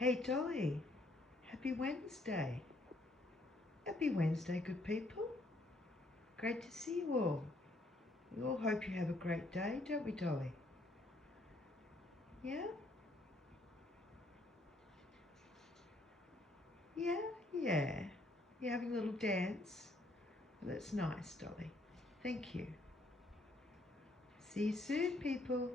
Hey Dolly, happy Wednesday. Happy Wednesday, good people. Great to see you all. We all hope you have a great day, don't we, Dolly? Yeah? Yeah. You're having a little dance. Well, that's nice, Dolly. Thank you. See you soon, people.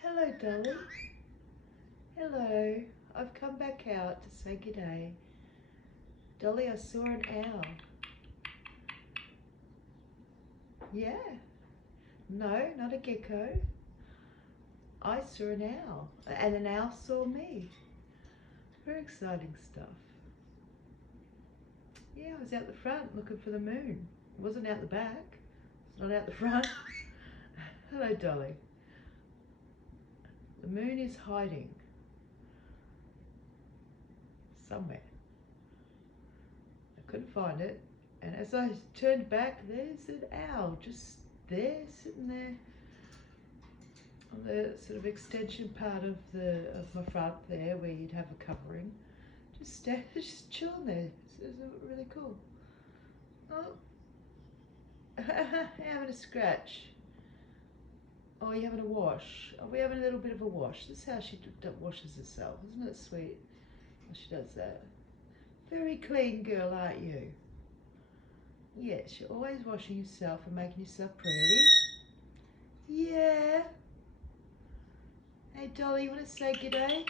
Hello, Dolly. Hello. I've come back out to say good day. Dolly, I saw an owl. Yeah. No, not a gecko. I saw an owl, and an owl saw me. Very exciting stuff. Yeah, I was out the front looking for the moon. It wasn't out the back. It's not out the front. Hello, Dolly. The moon is hiding somewhere. I couldn't find it. And as I turned back, there's an owl just there, sitting there on the sort of extension part of my front there, where you'd have a covering. Just chilling there. It's really cool. Oh, having a scratch. Oh, you're having a wash. Oh, we're having a little bit of a wash. This is how she washes herself. Isn't it sweet? How she does that. Very clean girl, aren't you? Yes, you're always washing yourself and making yourself pretty. Yeah. Hey, Dolly, you want to say good day?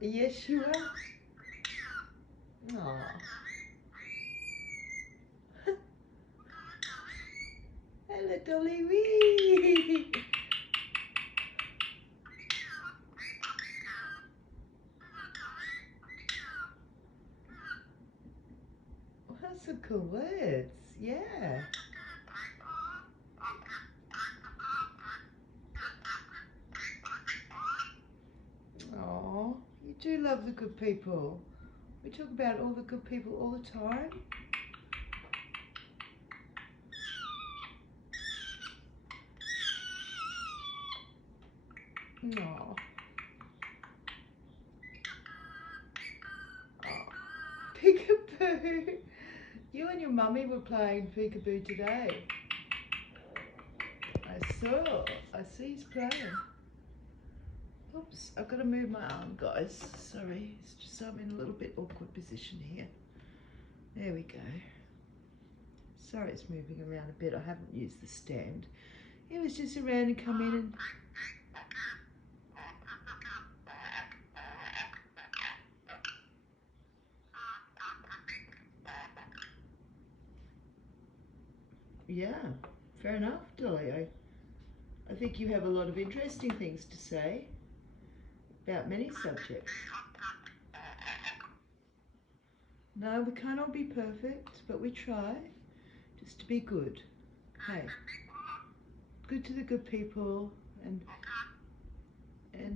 Yes, you are. Aww. Hello, Dolly. Wee. Well, that's some cool words. Yeah. Oh, you do love the good people. We talk about all the good people all the time. No. Oh. Peekaboo. You and your mummy were playing peekaboo today. I see he's playing. Oops, I've got to move my arm, guys. Sorry, it's just I'm in a little bit awkward position here. There we go. Sorry it's moving around a bit. I haven't used the stand. It was just around and come in and... Yeah, fair enough, Dolly. I think you have a lot of interesting things to say about many subjects. No, we can't all be perfect, but we try just to be good. Hey, good to the good people, and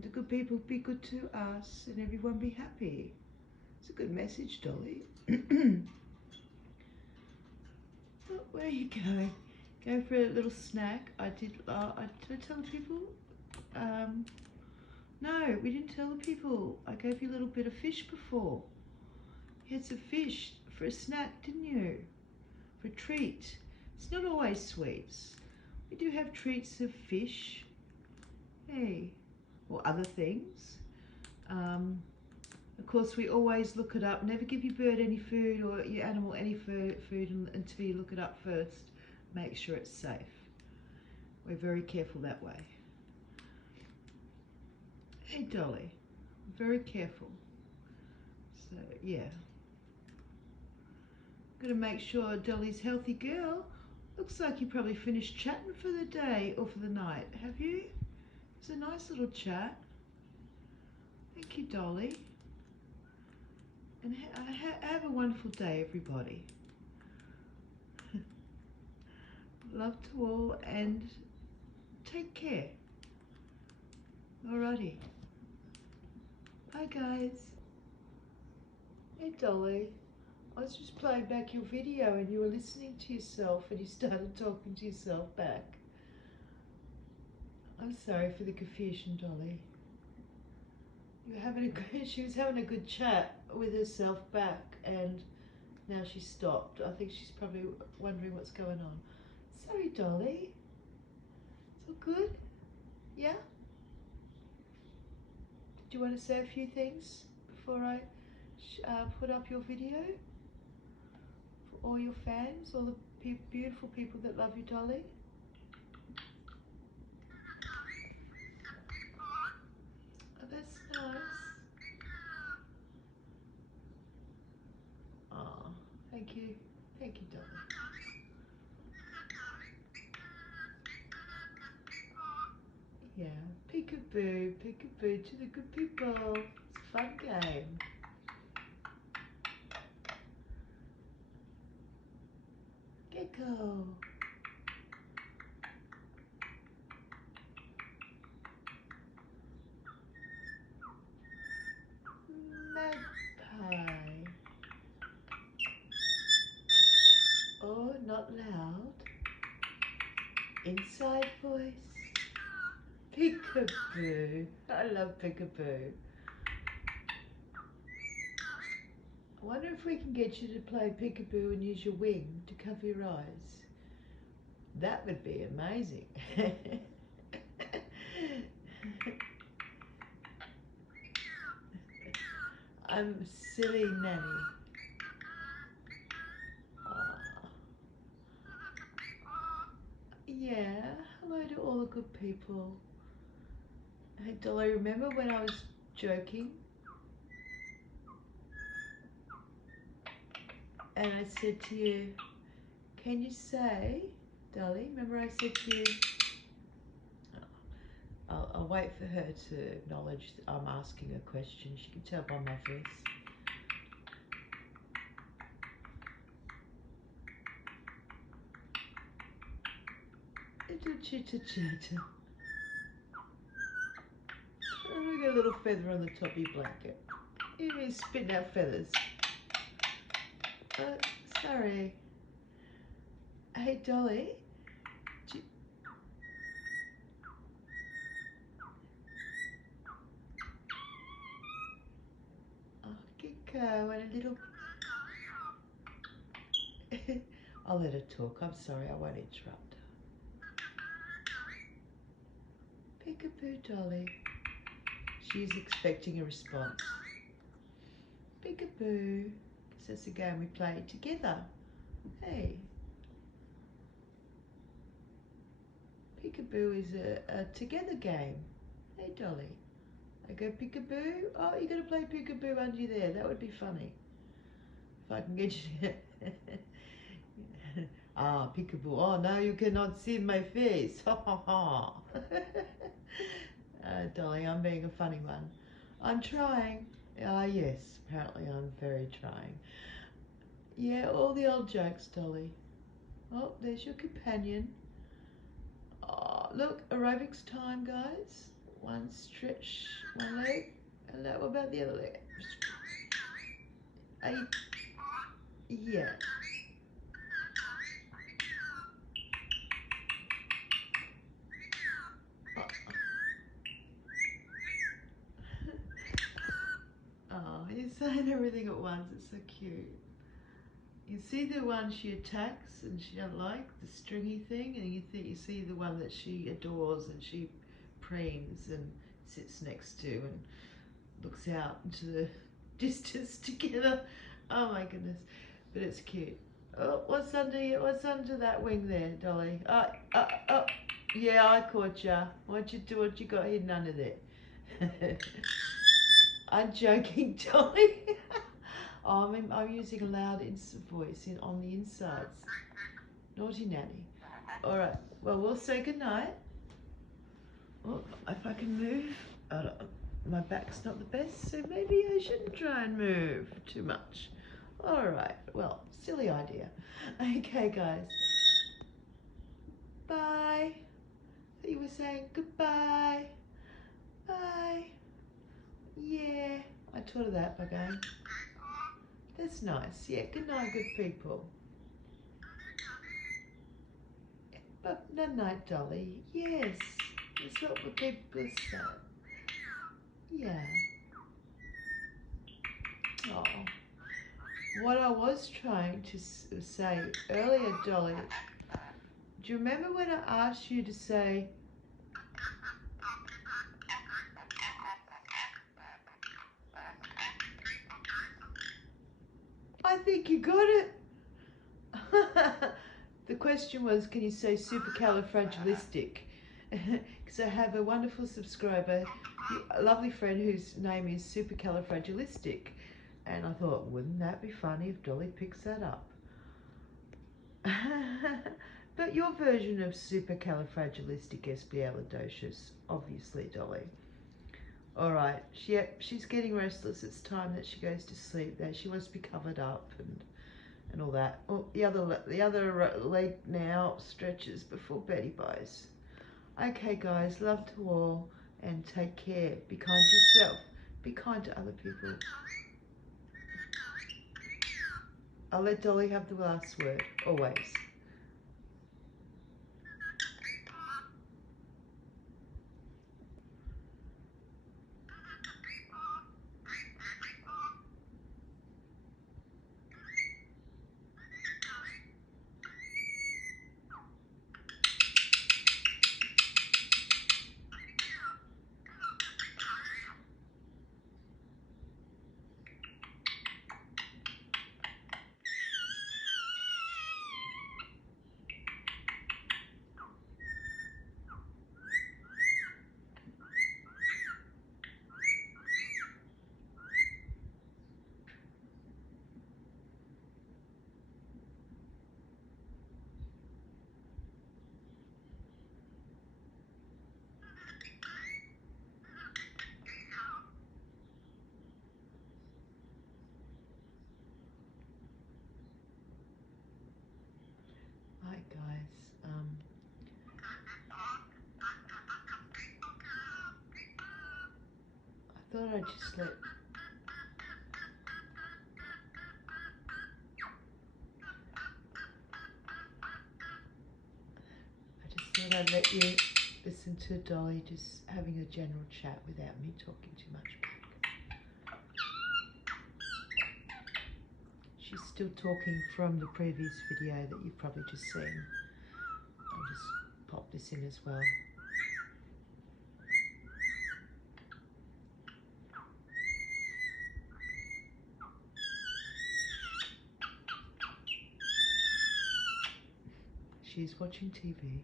the good people be good to us, and everyone be happy. It's a good message, Dolly. Oh, where are you going? Going for a little snack. Did I tell the people? No, we didn't tell the people. I gave you a little bit of fish before. You had some fish for a snack, didn't you? For a treat. It's not always sweets. We do have treats of fish. Hey, or other things. Of course, we always look it up. Never give your bird any food or your animal any food until you look it up first. Make sure it's safe. We're very careful that way. Hey, Dolly, very careful. So, yeah. Gotta make sure Dolly's a healthy girl. Looks like you probably finished chatting for the day or for the night, have you? It's a nice little chat. Thank you, Dolly. And have a wonderful day, everybody. Love to all and take care. Alrighty. Bye, guys. Hey, Dolly. I was just playing back your video and you were listening to yourself and you started talking to yourself back. I'm sorry for the confusion, Dolly. She was having a good chat with herself back, and now she stopped. I think she's probably wondering what's going on. Sorry, Dolly. It's all good? Yeah? Do you want to say a few things before I put up your video? For all your fans, all the beautiful people that love you, Dolly? Oh, that's nice. Oh, thank you. Thank you, Dolly. Yeah, peekaboo, peekaboo to the good people. It's a fun game. Gecko. Magpie. Oh, not loud. Inside voice. Peekaboo. I love peekaboo. I wonder if we can get you to play peekaboo and use your wing to cover your eyes. That would be amazing. I'm silly nanny. Aww. Yeah, hello to all the good people. Hey Dolly, remember when I was joking? And I said to you, can you say, Dolly, remember I said to you, I'll wait for her to acknowledge that I'm asking a question. She can tell by my face. Little chitter chatter. Oh, we got a little feather on the top of your blanket. You're spitting out feathers. Sorry. Hey Dolly. Oh, Gecko and a little... I'll let her talk. I'm sorry, I won't interrupt her. Peekaboo, Dolly. She's expecting a response. Peekaboo. Because that's a game we play together. Hey. Peekaboo is a together game. Hey, Dolly. I go peekaboo. Oh, you're going to play peekaboo under there. That would be funny. If I can get you to... Ah, peekaboo. Oh, now you cannot see my face. Ha ha ha. Dolly, I'm being a funny one. I'm trying. Ah, yes, apparently I'm very trying. Yeah, all the old jokes, Dolly. Oh, there's your companion. Oh, look, aerobics time, guys. One stretch, one leg. And what about the other leg? Yeah. Oh, you're saying everything at once. It's so cute. You see the one she attacks and she don't like, the stringy thing, and you see the one that she adores and she preens and sits next to and looks out into the distance together. Oh my goodness, but it's cute. Oh, what's under that wing there, Dolly? Oh, yeah, I caught ya. What you got hidden under there? I'm joking, Dolly. Oh, I'm using a loud voice on the insides. Naughty nanny. All right. Well, we'll say goodnight. Oh, if I can move. My back's not the best, so maybe I shouldn't try and move too much. All right. Well, silly idea. Okay, guys. Bye. You were saying goodbye. Bye. Yeah. I taught her that by going. That's nice. Yeah. Good night, good people. But good night, Dolly. Yes. That's what the people say. Yeah. Oh. What I was trying to say earlier, Dolly, do you remember when I asked you to say, I think you got it. The question was, can you say supercalifragilistic? Because I have a wonderful subscriber, a lovely friend whose name is supercalifragilistic. And I thought, wouldn't that be funny if Dolly picks that up? But your version of supercalifragilisticexpialidocious, obviously, Dolly. All right, she's getting restless. It's time that she goes to sleep. That she wants to be covered up and all that. Oh, the other leg now stretches before Betty buys. Okay, guys, love to all and take care. Be kind to yourself. Be kind to other people. I'll let Dolly have the last word, always. Hi, guys. I thought I'd just let... thought I'd let you listen to Dolly just having a general chat without me talking too much back. She's still talking from the previous video that you've probably just seen. I'll just pop this in as well. She's watching TV.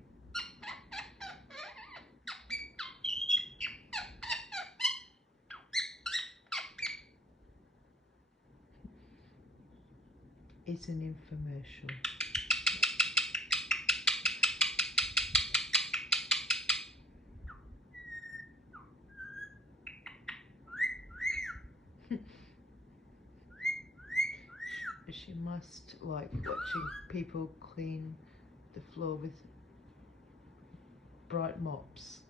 It's an infomercial. She must like watching people clean the floor with bright mops.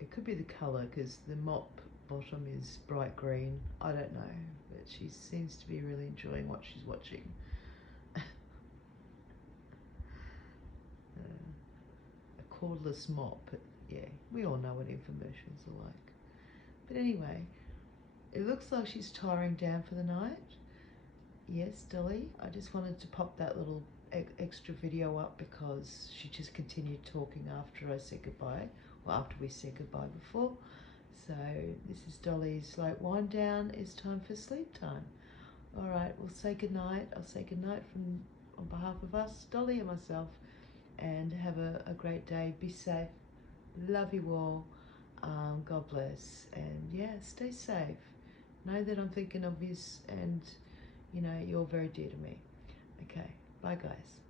It could be the colour because the mop bottom is bright green. I don't know, but she seems to be really enjoying what she's watching. A cordless mop, but yeah, we all know what infomercials are like. But anyway, it looks like she's tiring down for the night. Yes, Dolly, I just wanted to pop that little extra video up because she just continued talking after I said goodbye. Well, after we said goodbye before. So this is Dolly's like wind down. It's time for sleep time. All right, we'll say goodnight. I'll say goodnight on behalf of us, Dolly and myself, and have a great day. Be safe. Love you all. God bless. And yeah, stay safe. Know that I'm thinking of you and you know, you're very dear to me. Okay, bye guys.